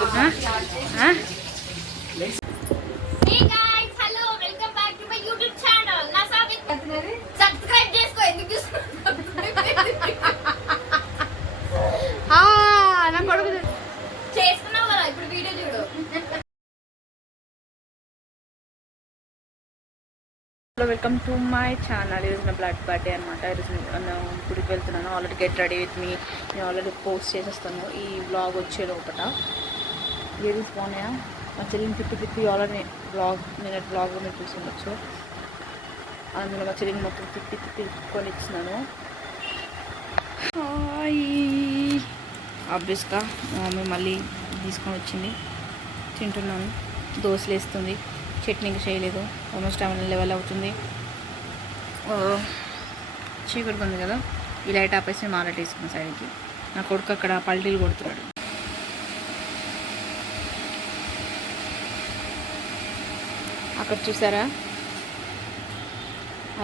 Welcome to my channel. ఈరోజు నా blood birthday అనమాట. ఈరోజు నేను గుడికి వెళ్తున్నాను. Already get ready with me నేను ఆల్రెడీ పోస్ట్ చేసేస్తాను ఈ బ్లాగ్ వచ్చే లోపల. ఏరీస్ బాగున్నాయా? మా చెల్లిని తిప్పి ఆల్రెడీ నేను బ్లాగ్లో మీరు చూస్తుండొచ్చు. అందులో మా చెల్లిని మొత్తం తిప్పుకొని ఇచ్చినాను. ఆబ్వియస్గా మా మమ్మీ మళ్ళీ తీసుకొని వచ్చింది. తింటున్నాను. దోశలు వేస్తుంది. చట్నీ ఇంకా చేయలేదు. ఆల్మోస్ట్ 11 అవుతుంది. చీకటి ఉంది కదా, ఈ లైట్ ఆపేసి మేము ఆలెట్ వేసుకున్నాం సైడ్కి. నా కొడుకు అక్కడ పల్టీలు కొడుతున్నాడు. అక్కడ చూసారా,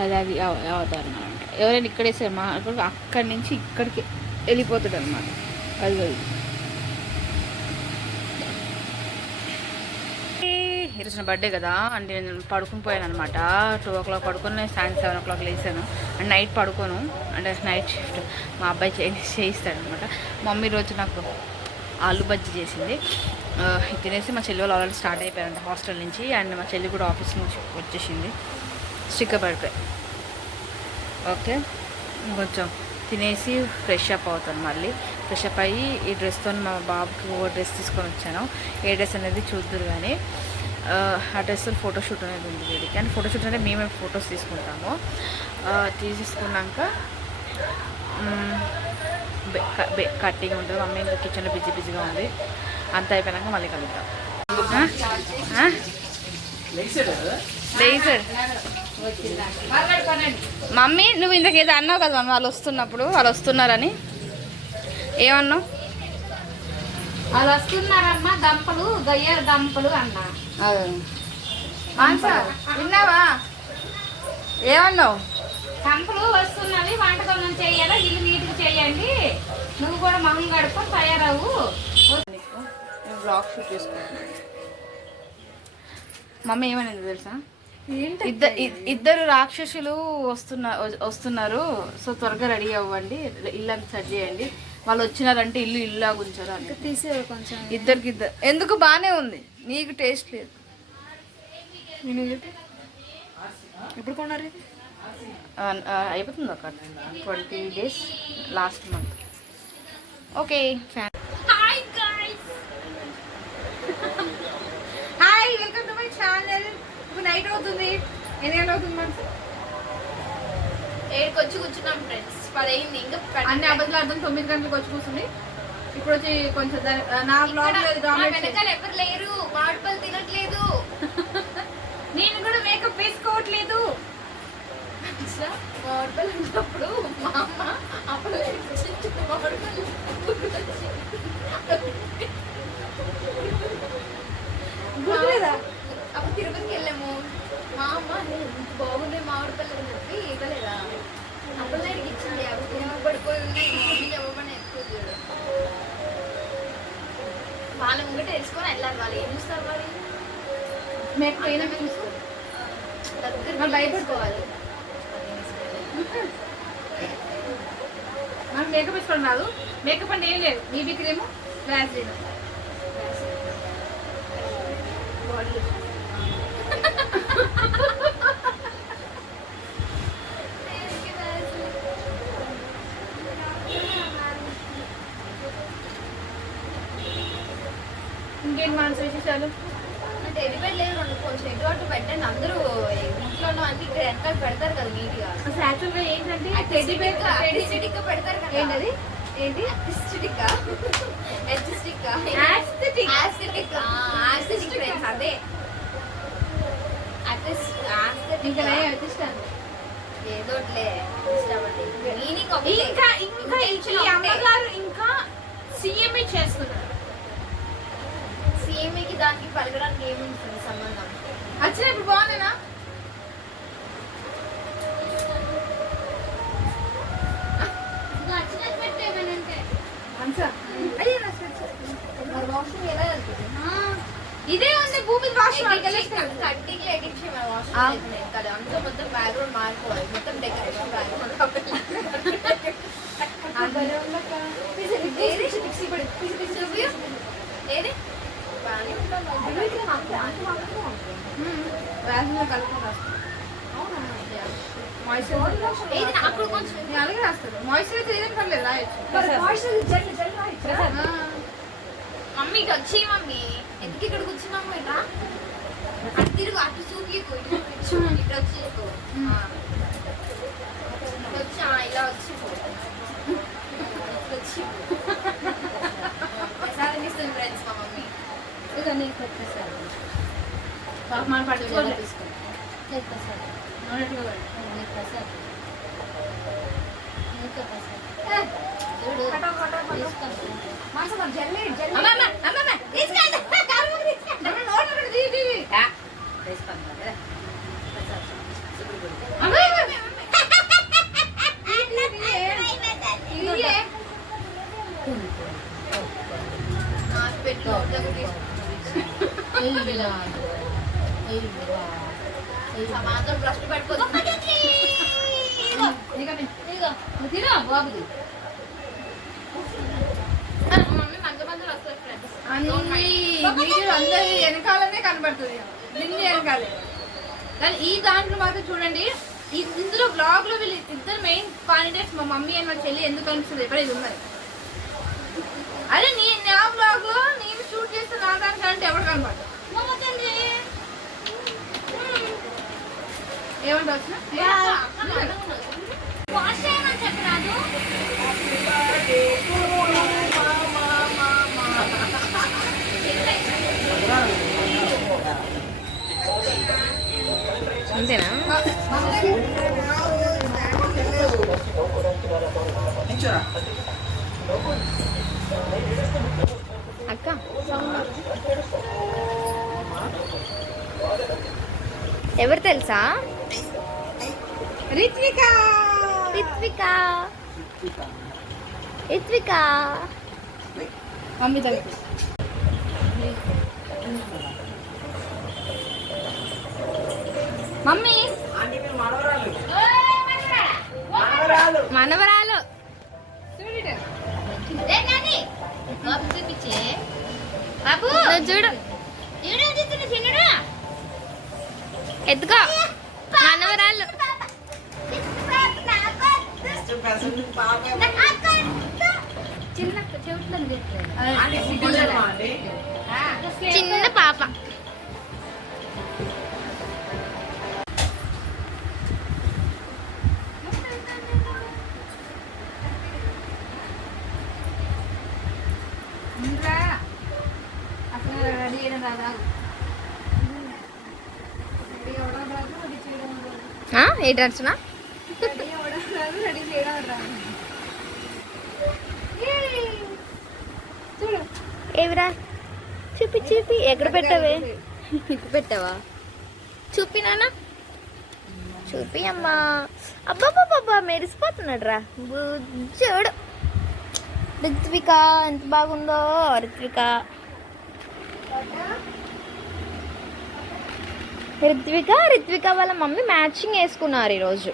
అది అవతారం అనమాట. ఎవరైనా ఇక్కడ వేసారు మా కొడుకు అక్కడి నుంచి ఇక్కడికి వెళ్ళిపోతాడు అనమాట. అది ఈరోజు నా బర్త్డే కదా అంటే నేను పడుకుని పోయాను అనమాట. 2 o'clock పడుకొని 7 o'clock లేసాను. అండ్ నైట్ పడుకోను, అంటే నైట్ షిఫ్ట్ మా అబ్బాయి చేయిస్తాడు అనమాట. మమ్మీ రోజు నాకు ఆలు బజ్జీ చేసింది. తినేసి మా చెల్లి వాళ్ళు ఆల్రెడీ స్టార్ట్ అయిపోయారంట హాస్టల్ నుంచి. అండ్ మా చెల్లి కూడా ఆఫీస్ నుంచి వచ్చేసింది. స్టిక్కర్ పడిపోయి ఓకే. కొంచెం తినేసి ఫ్రెష్ అప్ అవుతాను. మళ్ళీ ఫ్రెష్ అప్ అయ్యి ఈ డ్రెస్తో మా బాబుకి ఒక డ్రెస్ తీసుకొని వచ్చాను. ఏ డ్రెస్ అనేది చూద్దురు కానీ ఆ డ్రెస్తో ఫోటోషూట్ అనేది ఉంది వీడికి. అండ్ ఫోటోషూట్ అంటే మేమే ఫొటోస్ తీసుకుంటాము. తీసేసుకున్నాక కట్టింగ్ ఉంటుంది. మమ్మీ ఇంకా కిచెన్లో బిజీగా ఉంది. అంతా అయిపోయాక మళ్ళీ కలుగుతాం. మమ్మీ నువ్వు ఇంతకు ఏదో అన్నావు కదా మమ్మీ, వాళ్ళు వస్తున్నారని ఏమన్నావు? వాళ్ళు వస్తున్నారమ్మా, దంపలు గయ్యారు దంపలు అన్నా. విన్నావా? ఏమన్నావు? దంపలు వస్తున్నవి, వంటకం చెయ్యాలా, ఇల్లు నీట్గా చేయండి, నువ్వు కూడా మొహం గడుపుకొని తయారవు. బ్లాగ్ షూట్ చేసుకుంటున్నాను. మమ్మీ ఏమనేది తెలుసా? ఇద్దరు రాక్షసులు వస్తున్నారు, సో త్వరగా రెడీ అవ్వండి, ఇల్లు అంతా సెట్ చేయండి. వాళ్ళు వచ్చినారంటే ఇల్లు ఉంచారు అంటే తీసేవి కొంచెం. ఇద్దరికి ఎందుకు బాగానే ఉంది, నీకు టేస్ట్ లేదు. నేను ఎప్పుడు కొన్నారు? అయిపోతుంది ఒక 20 days, last month. Okay hi, welcome to my channel. ఇప్పుడు నైట్ అవుతుంది. ఎన్ని గంటలు అవుతుంది? మనసు 7కి వచ్చి కూర్చున్నాం ఫ్రెండ్స్. 10 అయింది. ఇంకా అన్ని అబద్ధాలు అర్థం 9 గంటలకు వచ్చి కూర్చుంది. ఇప్పుడు వచ్చి కొంచెం నా బ్లాగ్ వెనకాల ఎవరు లేరు, మామిడిపళ్ళు తినట్లేదు. నేను కూడా మేకప్ వేసుకోవట్లేదు. మామిడిపళ్ళు ఉన్నప్పుడు మా అమ్మ అప్పుడు మామిడిపళ్ళు అప్పుడు తిరుపతికి వెళ్ళాము. మా అమ్మ బాగుండే మామిడిపళ్ళు అని చెప్పి ఇవ్వలేదా, అప్పుడు దగ్గరికి ఇచ్చింది. అవి తినబడిపోయి ఉన్నాయి, మమ్మీ చెప్పమని ఎక్కువ చూడు. వాళ్ళ ముంగట తెలుసుకొని వెళ్ళాలి. వాళ్ళు ఏం చూస్తారు? వాళ్ళు మేకప్ అయినా చూసుకోవాలి, దగ్గర భయపడుకోవాలి. మనకు మేకప్ వేసుకోవడం రాదు. మేకప్ అంటే ఏం లేదు, బీబీ క్రీము, వ్యాజ్లిన్. ఇంకేంటి మనసు విశేషాలు? అంటే ఎడిపెడ్ లేదు, కొంచెం ఎటువంటి పెట్టండి. అందరూ ఇంట్లో అన్ని ఇక్కడ వెనకాల పెడతారు కదా నీట్గా. అసలు యాక్చువల్గా ఏంటంటే ఎస్టిటిక్ పెడతారు కదా. ఏంటది? ఏంటి? ఎస్టిటిక్ అదే ఇంకా ఇష్టం ఏదోట్లే మీనింగ్. ఇంకా ఈ అమ్మగారు ఇంకా సీఎంఏ చేస్తున్నారు. సీఎంఏకి దానికి పలకడానికి ఏముంటుంది సంబంధం? వచ్చిన ఇప్పుడు బాగుందేనా? వచ్చినట్టు పెట్టేమనంటే అయ్యో వాష్రూమ్ ఎలా వెళ్తుంది? ఇదే ఉంది భూమి వాష్రూమ్ కట్టింగ్ ఎడిట్ చేయమని వాష్రూమ్ కదా అంతా మొత్తం బ్యాక్గ్రౌండ్ మారిపోవాలి మొత్తం డెకరేషన్ బ్యాక్గ్రౌండ్ ఏది అలాగే రాస్తారు మాయిశ్చరైజర్ ఏదైనా పర్లేదు రాయొచ్చు మమ్మీ ఇటు వచ్చి మమ్మీ ఎందుకు ఇక్కడ కూర్చున్నాము ఇట్లా అటు తిరుగు అటు చూపి ఇటు వచ్చి ఇటు వచ్చి ఇలా వచ్చి వచ్చి సాధిస్తుంది ఫ్రెండ్స్ మా మమ్మీ ఇక నీకు వచ్చేసారు మన పట్టుకోవాలి తీసుకోండి సమాంతరం బ్రష్ పెట్టుకోవచ్చు తినా బాబుది మమ్మీ మధ్య మధ్యలో వస్తుంది ఫ్రెండ్స్ అన్ని వీడియో అందరి వెనకాలనే కనబడుతుంది నిన్ను వెనకాలే కానీ ఈ దాంట్లో మాత్రం చూడండి ఇందులో బ్లాగ్ లో వీళ్ళు ఇద్దరు మెయిన్ కాండిడేట్స్ మా మమ్మీ అండ్ మా చెల్లి ఎందుకు అనిపిస్తుంది ఎప్పుడు ఇది ఉన్నది అదే నా బ్లాగ్ లో నేను షూట్ చేస్తే నా దానికంటే ఎవరు కనబడదు ఏమంటావు వాష్ చేయమని చెప్పరాదు అంతేనా అక్క ఎవరు తెలుసా రిత్విక రిత్విక రిత్విక మమ్మీ దగ్గర మమ్మీ మనవరాలు బాబు చూడు ఎత్తుకో మనవరాలు చిన్న పాప రెడీ చేయడం రాదా ఏంటి అర్చన రెడీ చేయడం రాదు ఏవిరా చూపి చూపి ఎక్కడ పెట్టావే పెట్టావా చూపి నాన్న చూపి అమ్మా అబ్బాబ్బాబ్బా మెరిసిపోతున్నాడు రా చూడు రిత్విక ఎంత బాగుందో రిత్విక రిత్విక వాళ్ళ మమ్మీ మ్యాచింగ్ వేసుకున్నారు ఈరోజు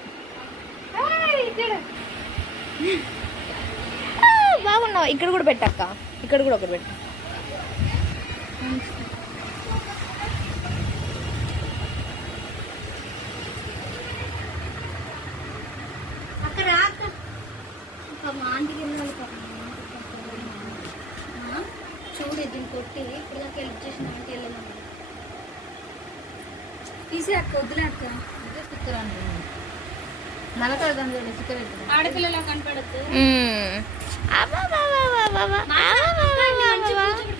బాగున్నావు ఇక్కడ కూడా పెట్టక్క ఇక్కడ కూడా ఒకటి పెట్టు అక్కడ ఆంటీకి చూడు దీన్ని కొట్టి ఇప్పుడు దాకా హెల్ప్ చేసిన ఆంటీ వెళ్ళాను తీసే అక్క వద్దులే అక్క నలకడ ఆడపిల్లలా కనపడద్దు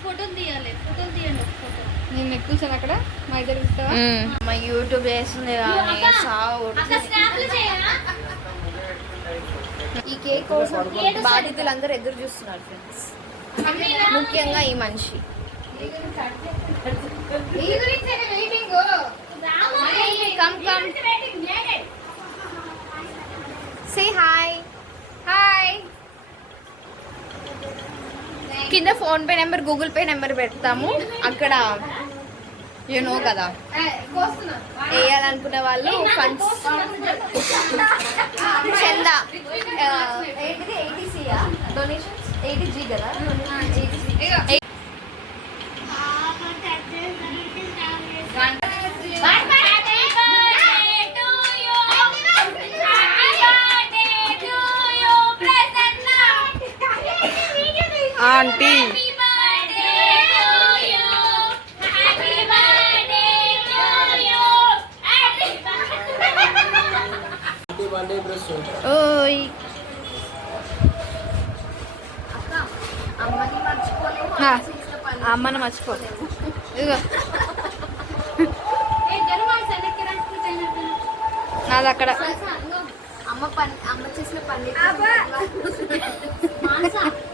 ఫోటోలు తీయాలి ఫోటోలు తీయండి ఫోటో నేను కూర్చొని అక్కడ మా ఇద్దరు మా యూట్యూబ్ చేస్తుంది ఈ కేక్ కోసం బాధితులందరూ ఎదురు చూస్తున్నారు ఫ్రెండ్స్ ముఖ్యంగా ఈ మనిషి సే హాయ్ హాయ్ కింద PhonePe number Google pay number పెడతాము అక్కడ నో కదా వేయాలనుకునే వాళ్ళు ఫండ్స్ చందా ఏంటిది 80C డొనేషన్స్ 80G కదా ఆంటీ ఓయ్ అమ్మని మర్చిపోలేము అమ్మని మర్చిపో ఇదిగో నాది అక్కడ అమ్మ చేసిన పన్నీర్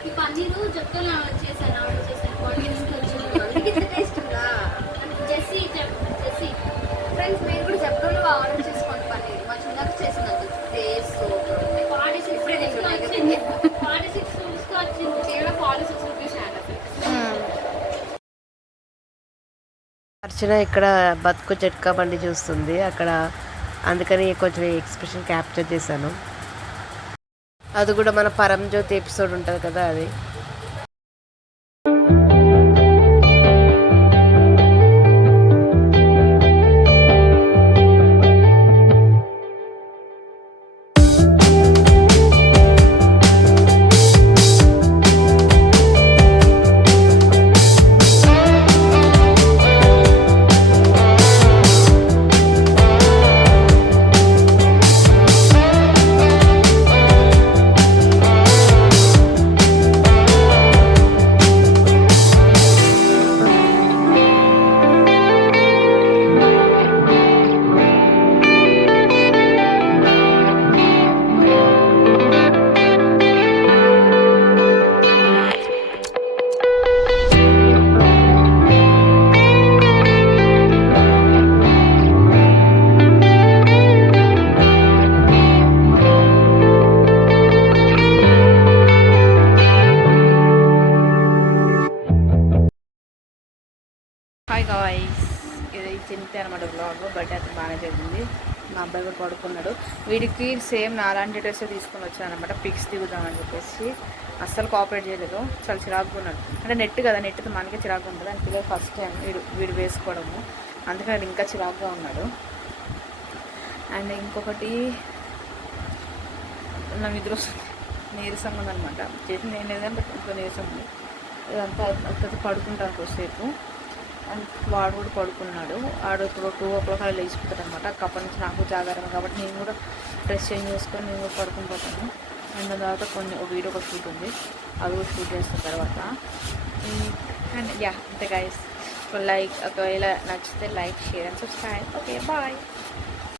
ఈ పన్నీరు జొక్కలు చేశాను ఆర్డర్ చేశాను టేస్ట్ జెస్సీ జెస్సీ ఫ్రెండ్స్ మీరు కూడా జొక్కలు ఆర్డర్ చేసుకోండి పన్నీర్ మా చిన్నగా చేసినందుకు టేస్ట్ సూపర్ 46 రూపీస్కి వచ్చింది కేవలం 46 రూపీస్ అర్చన ఇక్కడ బతుకు చెట్కా బండి చూస్తుంది అక్కడ, అందుకని కొంచెం ఎక్స్ప్రెషన్ క్యాప్చర్ చేశాను. అది కూడా మన పరంజ్యోతి ఎపిసోడ్ ఉంటుంది కదా అది. హాయ్ గాయ్స్, ఇది చింతే అనమాట బ్లాగ్. బర్త్డే అయితే బాగానే జరిగింది. మా అబ్బాయి కూడా పడుకున్నాడు. వీడికి సేమ్ నాలాంటి డ్రెస్ తీసుకొని వచ్చాను అనమాట, పిక్స్ దిగుదామని చెప్పేసి. అస్సలు కోఆపరేట్ చేయలేదు, చాలా చిరాకుగా ఉన్నాడు. అంటే నెట్ కదా, నెట్తో మనకే చిరాకు ఉంటుంది. అని పిల్లలు ఫస్ట్ టైం వీడు వేసుకోవడము, అందుకని అది ఇంకా చిరాకుగా ఉన్నాడు. అండ్ ఇంకొకటి నా నిద్ర వస్తుంది, నీరసంగా ఉందనమాట. చేసి నేను ఏదైనా బట్ ఇంకో నీరసం ఉంది. ఇదంతా అయితే పడుకుంటాను కొద్దిసేపు. అండ్ వాడు కూడా పడుకున్నాడు. ఆడు ఇప్పుడు 2 o'clock అలా లేచిపోతాడు అనమాట. అప్పటి నుంచి నాకు జాగారం కాబట్టి నేను కూడా డ్రెస్ చేంజ్ చేసుకొని నేను కూడా పడుకుని పోతాను. అండ్ దాని తర్వాత ఒక వీడియో ఒక షూట్ ఉంది, అది కూడా షూట్ చేసిన తర్వాత. అండ్ యా అంతే గైస్. లైక్ ఒకవేళ నచ్చితే like, share and subscribe. Okay bye.